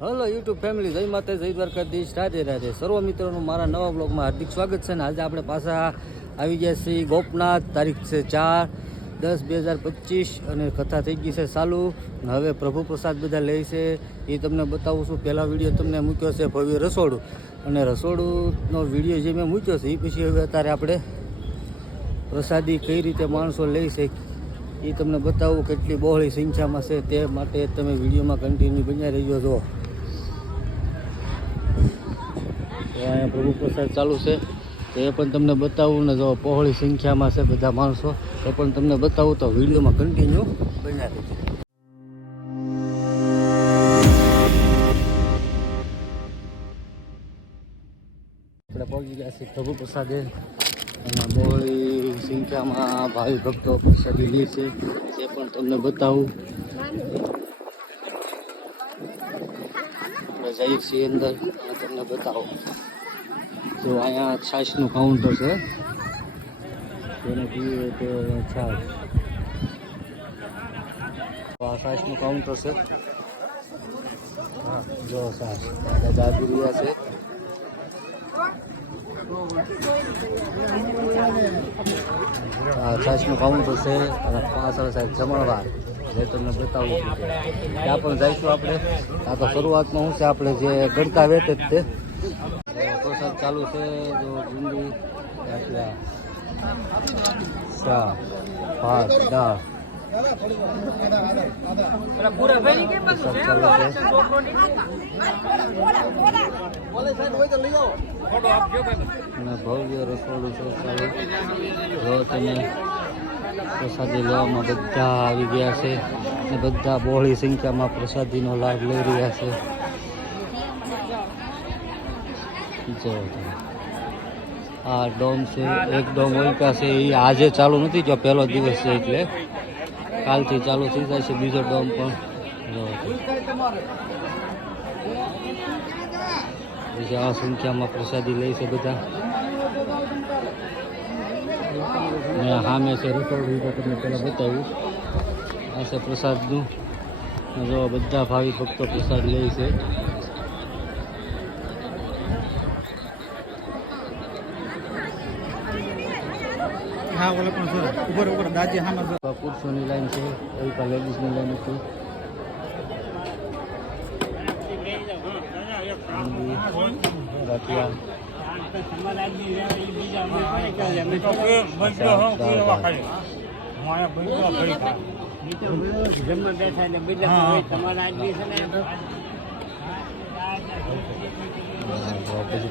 Hello YouTube family જય માતા જય દ્વારકાધીશ. રાધે રાધે. સર્વ મિત્રોનું મારા નવા બ્લોગમાં હાર્દિક સ્વાગત છે ને આજે આપણે પાછા આવી ગયા છીએ ગોપનાથ. તારીખ છે ચાર દસ બે હજાર પચીસ અને કથા થઈ ગઈ છે ચાલુ. હવે પ્રભુ પ્રસાદ બધા લે છે. એ તમને બતાવું છું. પહેલાં વીડિયો તમને મૂક્યો છે ભવ્ય રસોડું. અને રસોડુંનો વીડિયો જે મેં મૂક્યો છે, એ પછી હવે અત્યારે આપણે પ્રસાદી કઈ રીતે માણસો લે છે, એ તમને બતાવું. કેટલી બહોળી સંખ્યામાં છે તે માટે તમે વિડીયોમાં કન્ટિન્યુ બન્યા રહેજો. જો તો અહીંયા પ્રભુ પ્રસાદ ચાલુ છે. તો એ પણ તમને બતાવું ને જો પહોળી સંખ્યામાં છે બધા માણસો, એ પણ તમને બતાવું તો વિડીયોમાં કન્ટિન્યુ રહેજો આપણે પહોંચી ગયા છીએ પ્રભુ પ્રસાદે. અને બહોળી સંખ્યામાં ભાવિ ભક્તો પ્રસાદી લે છે. એ પણ તમને બતાવું. જઈએ છીએ અંદર તમને બતાવો. તો અહીંયા છાશનું કાઉન્ટર છે. જેને પીએ તો છાશનું કાઉન્ટર છે. જો છાશ. દાદા આપી રહ્યા છે. છાશનું કાઉન્ટર છે. અને પાછળ સાહેબ જમણવાર. જે તમને બતાવું ત્યાં પણ જઈશું આપણે. આ તો શરૂઆતમાં શું છે? આપણે જે ગણતા વેતે જ તે. ચાલુ છે જો બુંદી ગાંઠિયા ચા ભાત દાળ ચાલુ છે. અને ભવ્ય રસોડું છે સારું જો તમે પ્રસાદી લેવામાં બધા આવી ગયા છે ને બધા બહોળી સંખ્યામાં પ્રસાદીનો લાભ લઈ રહ્યા છે. તમે આ ડોમ છે, એક ડોમ ઓલકા છે એ આજે ચાલુ નથી જો પહેલો દિવસ છે એટલે. કાલથી ચાલુ થઈ જાય છે બીજો ડોમ પણ. બીજા આ સંખ્યામાં પ્રસાદી લે છે બધા. ને સામે છે તો તમને પહેલાં બતાવ્યું આ છે પ્રસાદનું. જો બધા ભાવિ ભક્તો પ્રસાદ લે છે. હા ઓલા પણ જો ઉપર ઉપર દાજી હામે જો. પુરુષોની લાઈન છે એવી પણ લેડીઝની લાઈન હતી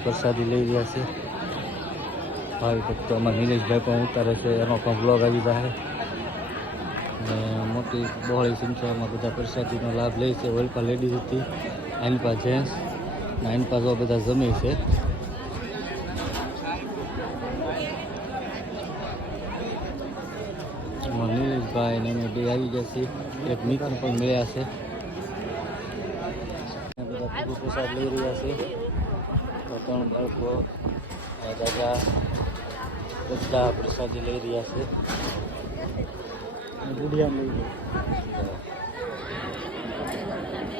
પ્રસાદી લઈ રહ્યા છે. ભાઈ ભક્તો અમારા નિલેશભાઈ પણ ઉતારે છે, એનો પણ બ્લોગ આવી જાય અને મોટી બહોળી સંખ્યામાં બધા પ્રસાદીનો લાભ લે છે ઓલપા લેડીઝ હતી, આઈનપા જેન્ટ્સ ને આઈનપા જો બધા જમે છે. નિલેશભાઈ ને અમે બે આવી જશે એક મિત્ર પણ મળ્યા છે. બધા પ્રસાદ લઈ રહ્યા છે. ત્રણ બાળકો, આ દાદા બધા પ્રસાદી લઈ રહ્યા છે ગુડિયા લઈ ગયો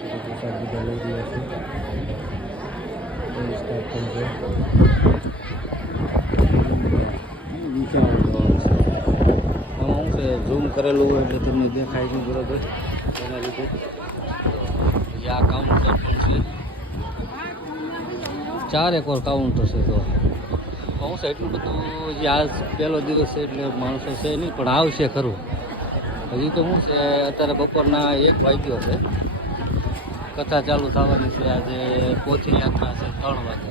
બધા પ્રસાદ બધા લઈ રહ્યા છે કોઈ સ્ટાફ પણ છે વિચાર આમાં શું છે ઝૂમ કરેલું હોય એટલે તમને દેખાય નહીં બરોબર એના લીધે પછી આ કાઉન્ટર પણ છે ચાર એક વાર કાઉન્ટર છે તો હું છે એટલું બધું જે આજ પહેલો દિવસ છે એટલે માણસો છે નહીં, પણ આવશે ખરું. હજી તો શું છે, અત્યારે બપોરના એક વાગ્યો છે. કથા ચાલુ થવાની છે, આજે પોથી યાત્રા છે, ત્રણ વાગે.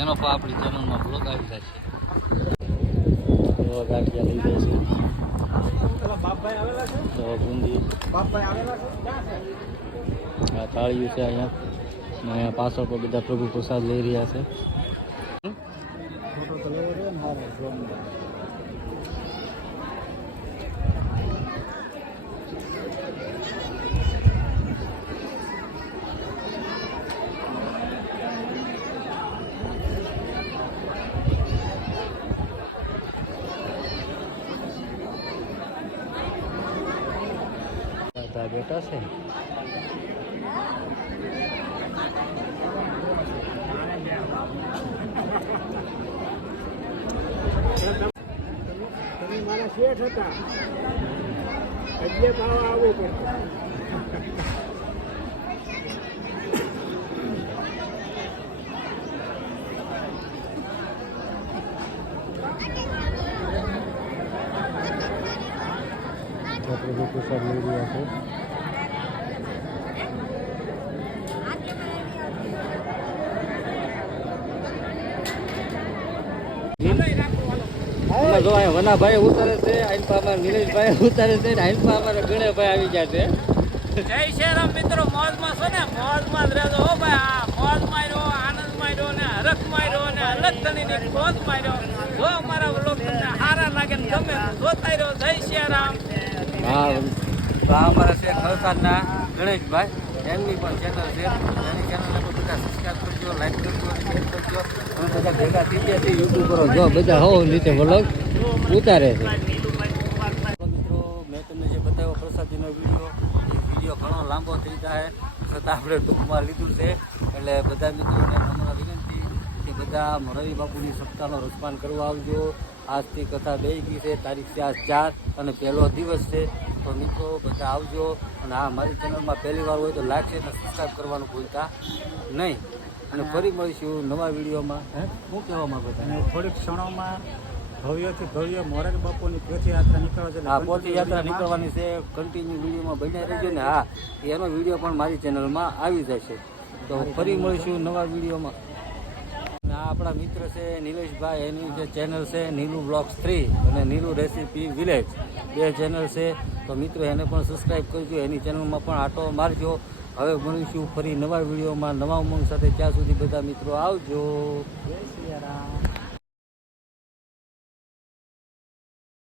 એનો પણ આપણી ચેનલમાં બ્લોગ આવી જશે. તો ગાંઠિયા લઈ જાય છે છે. તો બુંદી છે આ થાળીયું છે અહીંયા. અહીંયા પાછળ પણ બધા પ્રભુ પ્રસાદ લઈ રહ્યા છે. from બેટા છે તમે મારા શેઠ હતા. એટલે ભાવ આવો પડતો પ્રભુ પ્રસાદ લઈ રહ્યા છે. વનાભાઈ ઉતારે છે આઈનપામાં નિલેશભાઈ ઉતારે છે ને આઈનપા અમારા ગણેશભાઈ આવી ગયા છે. જય શ્રી મિત્રો મોજમાં છો ને? મોજમાં જ રહેજો હો ભાઈ. આ મોજ માર્યો આનંદ માર્યો ને હરખ માર્યો ને અલગ ધણીની ખોજ માર્યો. જો અમારા વ્લોગ તમને સારા લાગે ને ગમે જોતા રહ્યો. જય શ્રી રામ હા અમારા છે ખલસાના ગણેશભાઈ. એમની પણ ચેનલ છે. એની ચેનલને પણ બધા સબસ્ક્રાઈબ કરજો લાઈક કરજો કરજો. ગયા છીએ યુટ્યુબરો જો બધા હો નીચે વલગ ઉતારે છે. મિત્રો, મેં તમને જે બતાવ્યો પ્રસાદીનો વીડિયો, એ વીડિયો ઘણો લાંબો થઈ જાય, છતાં આપણે ટૂંકમાં લીધું છે. એટલે બધા મિત્રોને નમ્ર વિનંતી કે બધા રવિ બાપુની સપ્તાહનો રસપાન કરવા આવજો. આજથી કથા બે ગઈ છે, તારીખ છે આજ ચાર, અને પહેલો દિવસ છે. તો મિત્રો, બધા આવજો. અને આ મારી ચેનલમાં પહેલી વાર હોય તો લાઈક છે અને સબસ્ક્રાઈબ કરવાનું ભૂલતા નહીં. અને ફરી મળીશું નવા વિડીયોમાં હે? કહેવા માંગુ અને થોડીક ક્ષણોમાં ભવ્યથી ભવ્ય મોરારી બાપુની પદયાત્રા નીકળવા છે હા પોતી યાત્રા નીકળવાની છે. કન્ટિન્યુ વિડીયોમાં બન્યા રહેજો ને. હા એનો વીડિયો પણ મારી ચેનલમાં આવી જશે. તો ફરી મળીશું નવા વિડીયોમાં. અને આ આપણા મિત્ર છે નિલેશભાઈ એની જે ચેનલ છે નીલુ બ્લોગ્સ થ્રી અને નીલુ રેસીપી વિલેજ. બે ચેનલ છે તો મિત્રો એને પણ સબસ્ક્રાઈબ કરજો. એની ચેનલમાં પણ આટો મારજો. હવે મળીશું ફરી નવા વિડીયોમાં નવા ઉમંગ સાથે ત્યાં સુધી બધા મિત્રો આવજો. જય સિયા રામ.